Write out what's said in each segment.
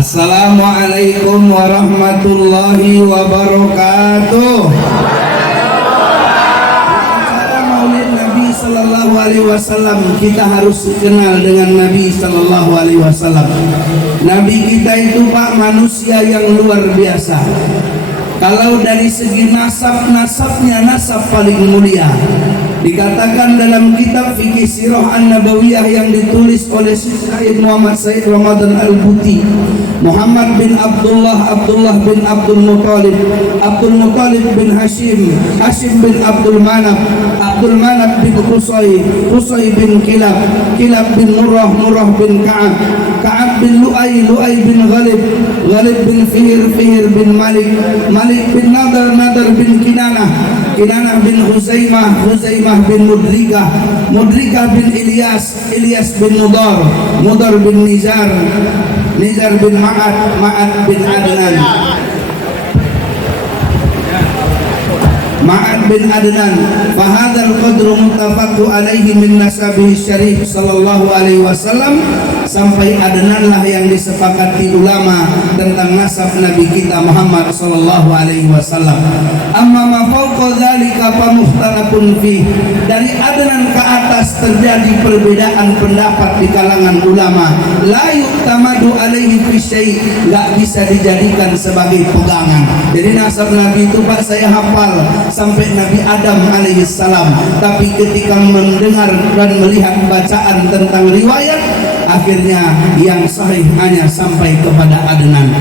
Assalamualaikum warahmatullahi wabarakatuh. Acara Maulid Nabi Sallallahu Alaihi Wasallam, kita harus kenal dengan Nabi Sallallahu Alaihi Wasallam. Nabi kita itu Pak, manusia yang luar biasa. Kalau dari segi nasabnya nasab paling mulia. Dikatakan dalam kitab Fikih Sirah An-Nabawiyah yang ditulis oleh Syekh Muhammad Said Ramadan Al-Buti, Muhammad bin Abdullah bin Abdul Muttalib bin Hashim bin Abdul Manaf bin Qusay bin Kilab bin Murrah bin Ka'ab bin Lu'ay bin Ghalib bin Fihr bin Malik bin Nadar bin Kinanah bin Huzaimah bin Mudrikah bin Ilyas bin Mudar bin Nizar bin Ma'ad bin Adnan fahadal qadru muttafaqu alaihi min nasabihi syarif sallallahu alaihi wasallam. Sampai Adnan lah yang disepakati ulama tentang nasab Nabi kita Muhammad sallallahu alaihi wasallam. Amma ma fawqa dzalika fa mukhtalafun fi. Dari Adnan ke atas terjadi perbedaan pendapat di kalangan ulama. La yu'tamadu alaihi fi syai', enggak bisa dijadikan sebagai pegangan. Jadi nasab Nabi itu Pak, saya hafal sampai Nabi Adam alaihissalam, tapi ketika mendengar dan melihat bacaan tentang riwayat, akhirnya yang sahih hanya sampai kepada Adnan.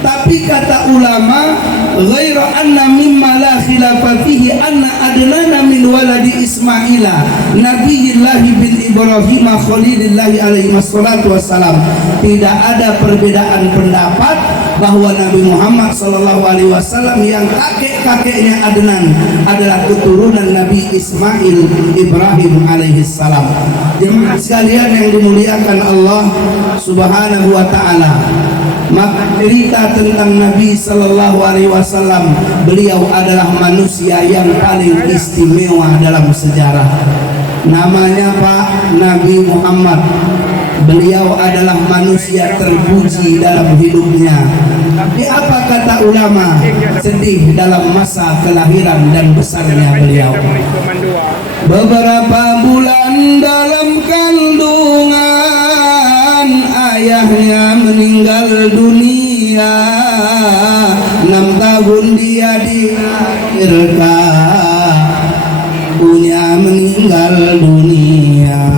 Tapi kata ulama, ghaira anna mimma la khilafa fihi anna Adnan min waladi Ismaila nabiyillahi bin Ibrahim khalilillahi alaihi wassalatu wassalam. Tidak ada perbedaan pendapat bahwa Nabi Muhammad sallallahu alaihi wasallam yang kakek-kakeknya Adnan adalah keturunan Nabi Ismail Ibrahim alaihi salam. Jemaah sekalian yang dimuliakan Allah Subhanahu wa taala, maka cerita tentang Nabi sallallahu alaihi wasallam, beliau adalah manusia yang paling istimewa dalam sejarah. Namanya Pak Nabi Muhammad. Beliau adalah manusia terpuji dalam hidupnya. Tapi apa kata ulama? Sedih dalam masa kelahiran dan besarnya beliau. Beberapa bulan dalam kandungan, ayahnya meninggal dunia. 6 tahun dia dilahirkan, ibunya meninggal dunia.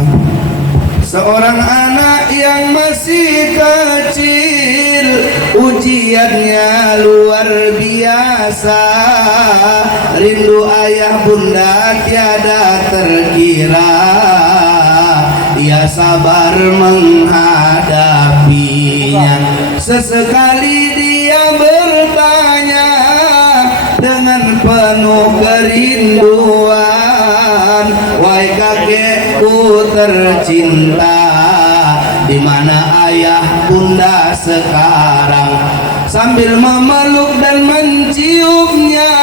Seorang anak yang masih kecil, ujiannya luar biasa. Rindu ayah bunda tiada terkira. Dia sabar menghadapinya. Sesekali dia bertanya dengan penuh kerinduan, wahai kakekku tercinta, di mana ayah bunda sekarang? Sambil memeluk dan menciumnya,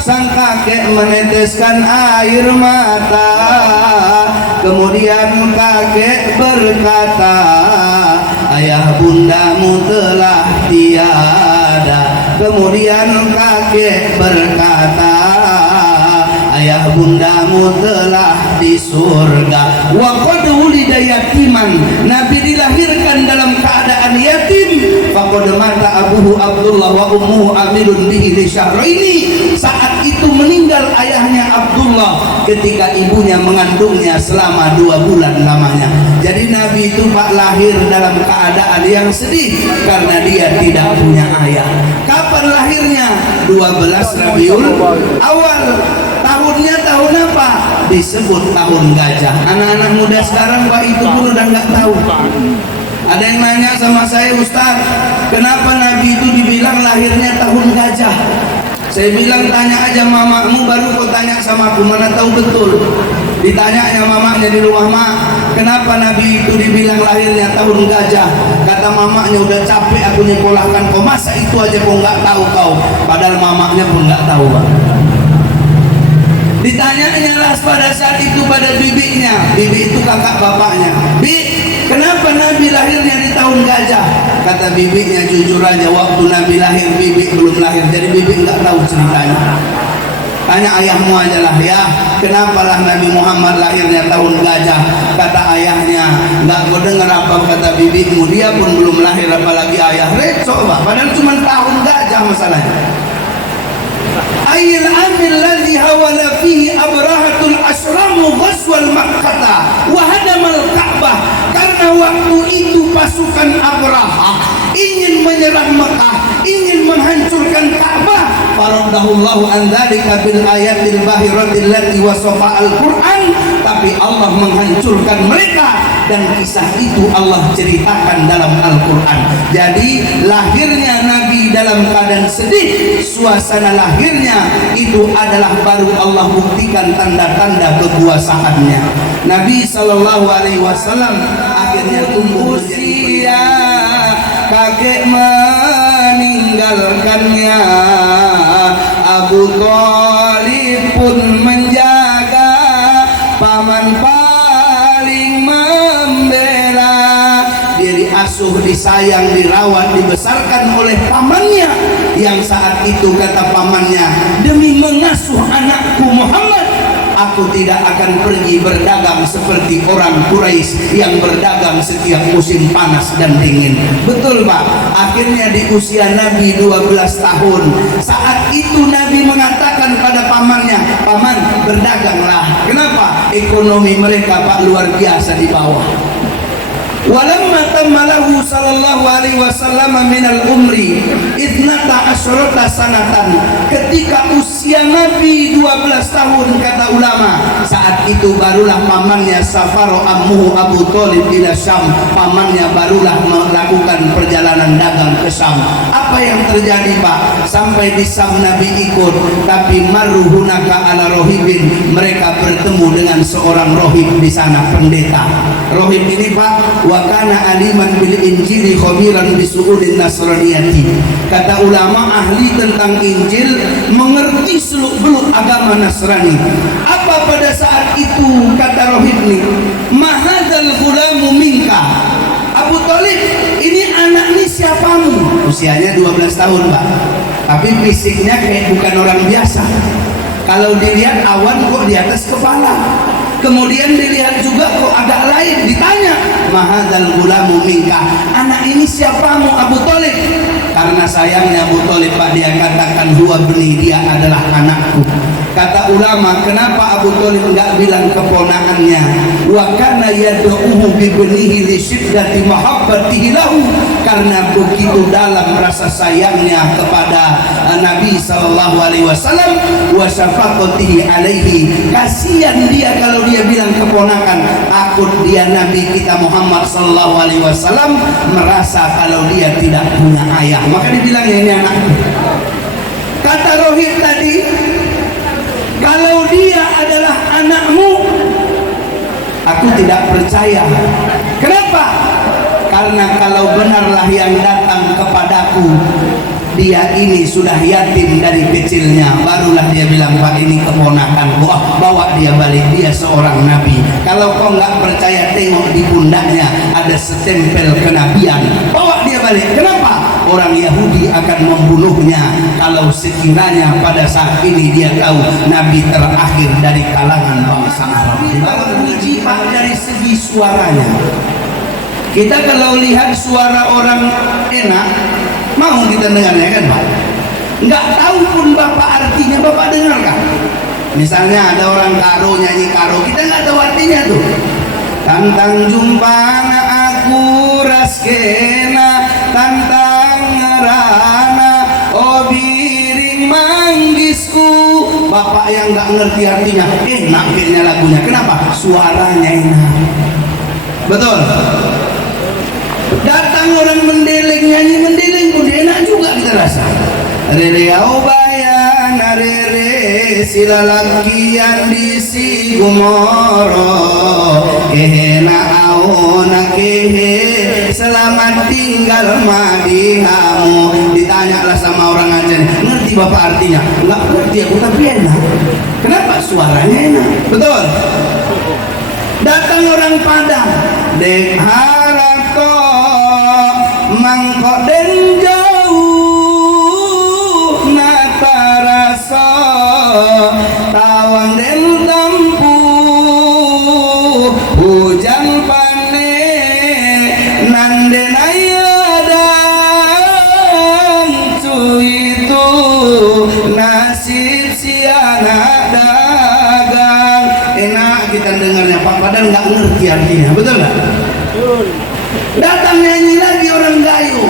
sang kakek meneteskan air mata. Kemudian kakek berkata, ayah bundamu telah tiada. Kemudian kakek berkata, ayah bundamu telah di surga. Wa qad wulida yatiman, Nabi dilahirkan dalam keadaan yatim. Faqad mata abuhu Abdullah wa ummuhu amilun bihi li syahraini. Saat itu meninggal ayahnya Abdullah ketika ibunya mengandungnya selama 2 bulan lamanya. Jadi Nabi itu Pak lahir dalam keadaan yang sedih karena dia tidak punya ayah. Kapan lahirnya? 12 Rabiul Awal. Tahunnya tahun apa? Disebut tahun gajah. Anak-anak muda sekarang Pak itu pun udah nggak tahu. Ada yang nanya sama saya, Ustaz, kenapa Nabi itu dibilang lahirnya tahun gajah? Saya bilang, tanya aja mamamu baru kau tanya sama aku, mana tahu betul. Ditanyanya mamanya di rumah, mak, kenapa Nabi itu dibilang lahirnya tahun gajah? Kata mamanya, udah capek aku nyekolahkan kau, masa itu aja kau nggak tahu kau? Padahal mamanya pun nggak tahu, Pak. Ditanyanya lah pada saat itu pada bibinya, bibi itu kakak bapaknya, bi, Kenapa Nabi lahirnya di tahun gajah? Kata bibiknya, jujur aja, waktu Nabi lahir bibik belum lahir, jadi bibik nggak tahu ceritanya. Tanya ayahmu aja lah ya, kenapalah Nabi Muhammad lahirnya tahun gajah? Kata ayahnya, nggak kau dengar apa kata bibikmu, dia pun belum lahir apalagi ayah. Recok pak, padahal cuma tahun gajah masalahnya. Ayil amil ladzi hawala fihi abrahatul asramu ghazwal makkah wa hadamal ka'bah. Karena waktu itu pasukan Abraha ingin menyerang Mekah, ingin menghancurkan Ka'bah. Faradahullahu an dzalika bil ayatil bahiratil lati wasafa al-Qur'an. Tapi Allah menghancurkan mereka, dan kisah itu Allah ceritakan dalam Al-Qur'an. Jadi lahirnya Nabi dalam keadaan sedih, suasana lahirnya itu adalah baru Allah buktikan tanda-tanda kekuasaannya. Nabi sallallahu alaihi wasallam akhirnya tumbuh usia, kakek meninggalkannya, Abu Thalib pun menjaga, paman paling membela. Dia diasuh, disayang, dirawat, dibesarkan oleh pamannya, yang saat itu kata pamannya, demi mengasuh anakku Muhammad, aku tidak akan pergi berdagang seperti orang Quraisy yang berdagang setiap musim panas dan dingin. Betul pak? Akhirnya di usia Nabi 12 tahun, saat itu Nabi mengatakan pada pamannya, paman berdaganglah. Kenapa? Ekonomi mereka pak luar biasa di bawah. Walamma tammalahu sallallahu alaihi wasallam minal umri idnata asyrata sanatan. Ketika usia Nabi 12 tahun kata ulama, saat itu barulah pamannya safaro ammuhu Abu Thalib ila Syam. Pamannya barulah melakukan perjalanan dagang ke Syam. Apa yang terjadi pak? Sampai di Syam Nabi ikut, tapi marruhunaka ala rohibin. Mereka bertemu dengan seorang rohib di sana, pendeta. Rohib ini pak, wa kana aliman bil injili khabiran bisu'udin nasraniyati. Kata ulama ahli tentang Injil, mengerti seluk-beluk agama Nasrani. Apa pada saat itu kata rohib ini, mahadzal ghulamu minka Abu Thalib, ini anak ini siapamu? Usianya 12 tahun pak, tapi fisiknya kayak bukan orang biasa. Kalau dilihat awan kok di atas kepala, kemudian dilihat juga kok agak lain. Ditanya, mahadzal ghulamu minka, anak ini siapamu Abu Thalib? Karena sayangnya Abu Thalib pak, dia katakan huwa bni, dia adalah anakku. Kata ulama, kenapa Abu Thalib enggak bilang keponakannya? Wa kana yad'uhu bi bnihi li syiddati mahabbatihi lahu. Karena begitu dalam rasa sayangnya kepada Nabi sallallahu alaihi wasallam, wa syafaqatihi alaihi. Kasihan dia kalau dia bilang keponakan, takut dia Nabi kita Muhammad sallallahu alaihi wasallam merasa kalau dia tidak punya ayah. Maka dibilangnya ini anakku. Kata rohib tadi, kalau dia adalah anakmu, aku tidak percaya. Kenapa? Karena kalau benarlah yang datang kepadaku, dia ini sudah yatim dari kecilnya, barulah dia bilang pak ini keponakan. Wah, bawa dia balik, dia seorang nabi. Kalau kau nggak percaya, tengok di pundaknya ada setempel kenabian, bawa dia balik. Kenapa? Orang Yahudi akan membunuhnya kalau sekiranya pada saat ini dia tahu nabi terakhir dari kalangan bangsa Arab. Diuji pak dari segi suaranya. Kita kalau lihat suara orang enak, mau kita dengarnya kan pak? Nggak tahu pun bapak artinya, bapak dengar kan? Misalnya ada orang karo nyanyi karo, kita nggak tahu artinya tuh. Tantang jumpa aku raskena, tantang ngerana obiring manggisku. Bapak yang nggak ngerti artinya, enak kayaknya lagunya. Kenapa? Suaranya enak. Betul. Datang orang mendeleng, nyanyi mendeleng pun enak juga kita rasa. Rere aubayan rere silalakian di si gumoro kehena aona kehe selamat tinggal madihamu. Ditanyalah sama orang Aceh, ngerti bapak artinya? Enggak ngerti aku, tapi enak. Kenapa? Suaranya enak. Betul. Datang orang Padang, dek kok den jauh natarasa tawang den tampu hujan pane nanden ayadang itu nasib si anak dagang. Enak kita dengarnya Pak, padahal nggak ngerti artinya, betul nggak? Datang nyanyi lagi orang Gayo,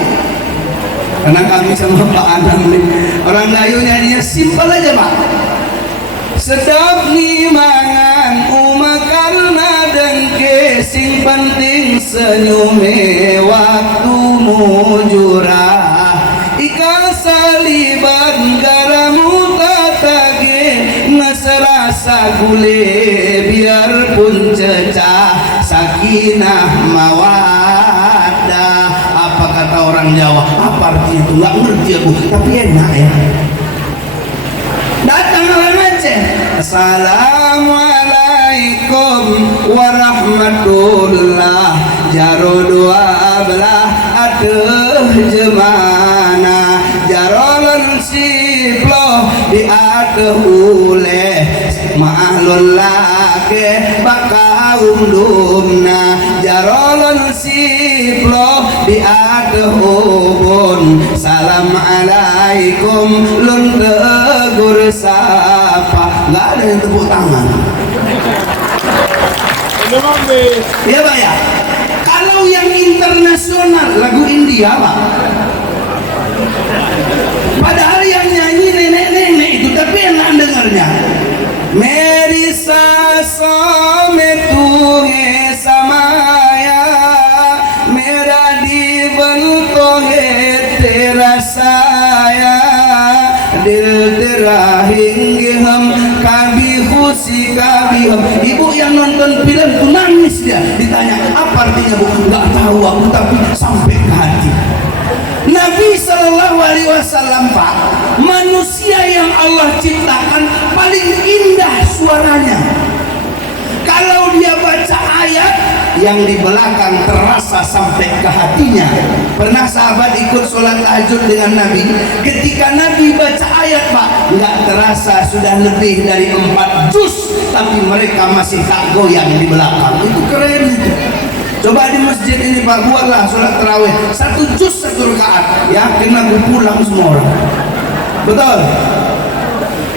karena kami sama Pak Anang nih, orang Gayo nyanyinya simpel aja Pak. Sedap ni mangan karena dengke sing penting senyume waktu mujurah ika saliban garamu tatage ngeserasa gule biarpun cecah sakinah mawaddah. Apa kata orang Jawa? Apa arti itu? Nggak ngerti aku, tapi enak ya. Datang orang Aceh, assalamualaikum warahmatullah, jaro dua belah aduh jemana, jarolon siploh di aduh uleh ma'ahlul lake bakaum dumna, jarolon siploh di aduh ubun, salam alaikum lun tegur sapa. Nggak ada yang tepuk tangan. Ya Pak ya. Kalau yang internasional lagu India Pak, padahal yang nyanyi nenek-nenek itu, tapi enak dengarnya. Meri sasome tuhe samaya merah dibentohe terasaya dil terahinggiham kabi husi kabiham. Ibu yang nonton film itu nangis dia, ditanya apa artinya Bu? Nggak tahu aku, tapi sampai ke hati. Nabi Sallallahu Alaihi Wasallam Pak, manusia yang Allah ciptakan paling indah suaranya. Kalau dia baca ayat, yang di belakang terasa sampai ke hatinya. Pernah sahabat ikut sholat tahajud dengan Nabi, ketika Nabi baca ayat Pak, nggak terasa sudah lebih dari 4 juz, tapi mereka masih tak goyang di belakang. Itu keren itu. Coba di masjid ini Pak, buatlah sholat tarawih 1 juz 1 rakaat, yakin aku pulang semua orang. Betul?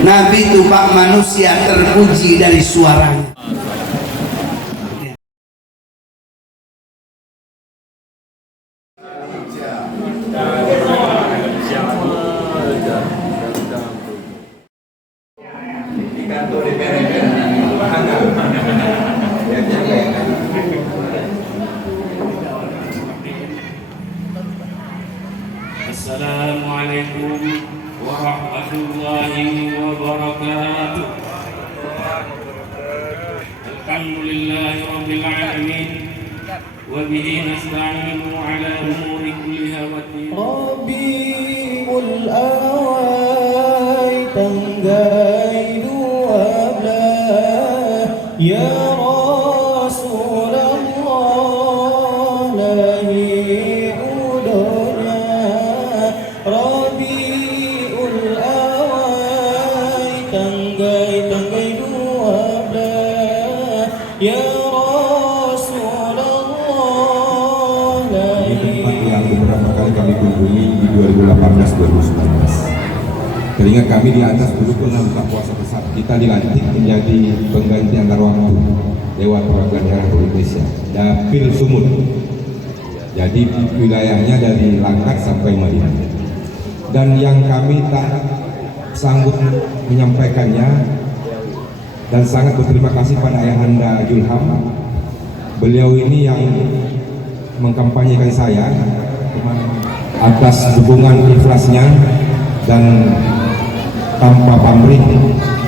Nabi itu Pak manusia terpuji dari suaranya. Assalamualaikum warahmatullahi wabarakatuh. Alhamdulillahi rabbil alamin wa bihi nasta'inu ala umuri kulliha wa din. Rabbul awai tanggai dua belah ya Rasulullah lahi udonya. Rabiul awai tanggai dua belah ya Rasulullah lahi. Ini tempat yang beberapa kali kami kunjungi di 2018-2019. Teringat kami di atas duduk dalam buka puasa besar. Kita dilantik menjadi pengganti antar waktu Dewan Perwakilan Daerah Indonesia, Dapil Sumut. Jadi wilayahnya dari Langkat sampai Madinah. Dan yang kami tak sanggup menyampaikannya dan sangat berterima kasih pada Ayahanda Julham. Beliau ini yang mengkampanyekan saya atas dukungan ikhlasnya dan tanpa pamrih,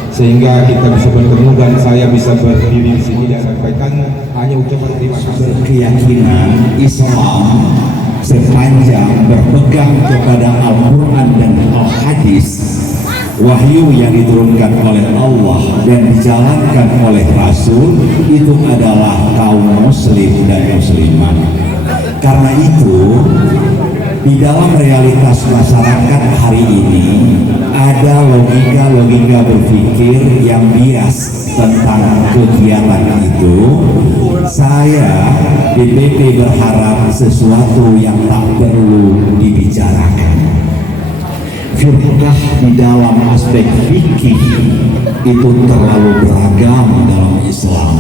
sehingga kita bisa bertemu dan saya bisa berdiri di sini dan sampaikan hanya ucapan terima kasih. Keyakinan Islam sepanjang berpegang kepada Al-Quran dan Al-Hadis, wahyu yang diturunkan oleh Allah dan dijalankan oleh Rasul, itu adalah kaum muslim dan muslimat. Karena itu di dalam realitas masyarakat hari ini ada logika-logika berpikir yang bias tentang kegiatan itu. Saya DPP berharap sesuatu yang tak perlu dibicarakan. Firqah di dalam aspek fikih itu terlalu beragam dalam Islam.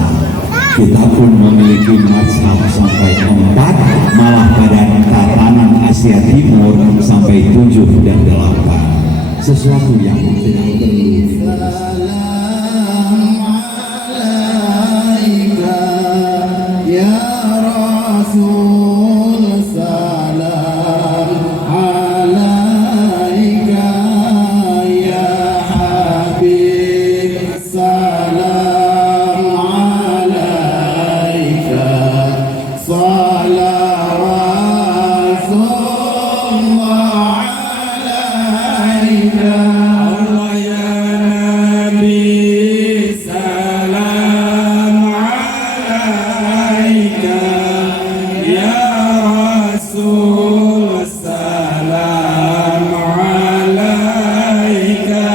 Kita pun memiliki mazhab sampai 4, malah pada tatanan Asia Timur sampai 7 dan 8. Sesuatu yang tidak perlu dibahas. Ya Rasul, salam alaika, ya Habib, salam alaika, salawatullah alaika. Allah ya Nabi, salam alaika, ya Rasul, salam alaika,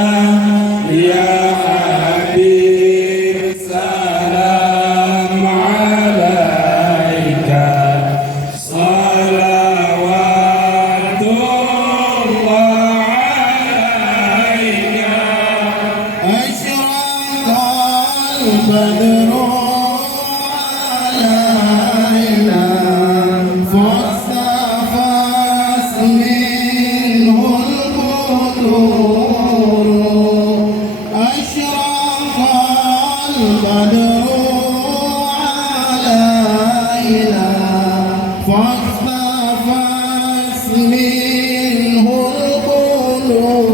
ya Habib, salam alaika, salawatullah alaika. Asyraqal badru alaina, fasafas minhul budur. Asyraqal badru alaina, fasafas minhul budur.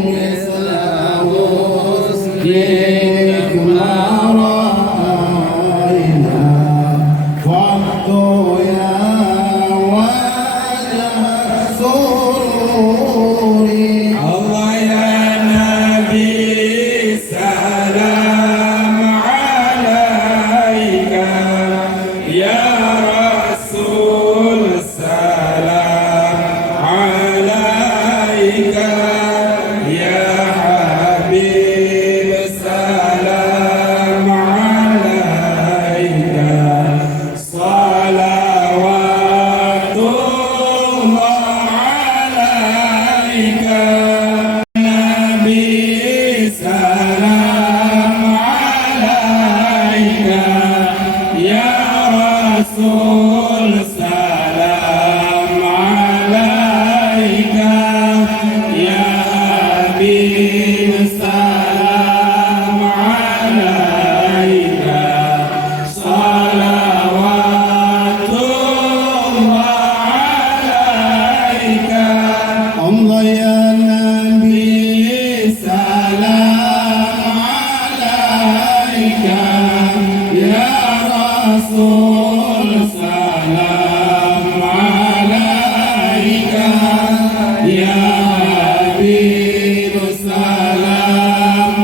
Misla husnik ma ra'ayna, faddu ya wajah sururi. Allah ya Nabi, salam alaika, ya Rasul, salam alaika, ya Habib, salam alaika, salawatullah alaika. Nabi, salam alaika, ya Rasul, salam alaika, ya Habib, salam alaika, salawatullah alaika. Allah ya Nabi, salam alaika, ya Rasul, salam alaika, ya Habib, salam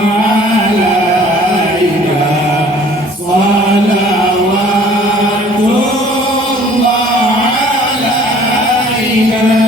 alaika, salawatullah alaika.